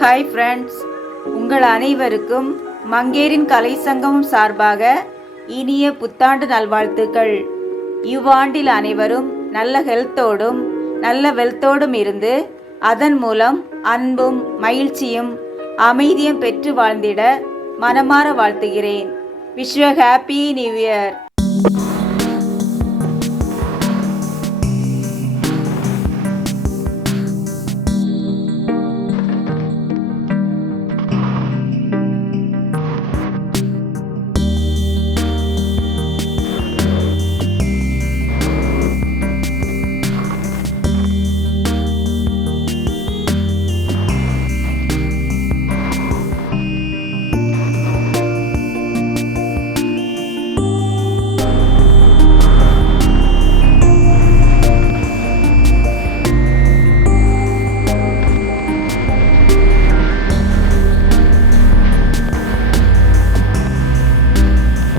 Hi friends, உங்கள் அனைவருக்கும் மங்கேரின் கலை சங்கம் சார்பாக இனிய புத்தாண்டு நல்வாழ்த்துக்கள். இவ்வாண்டில் அனைவரும் நல்ல ஹெல்த்தோடும் நல்ல வெல்த்தோடும் இருந்து அதன் மூலம் அன்பும் மகிழ்ச்சியும் அமைதியும் பெற்று வாழ்ந்திட மனமாற வாழ்த்துகிறேன். Wish you happy new year.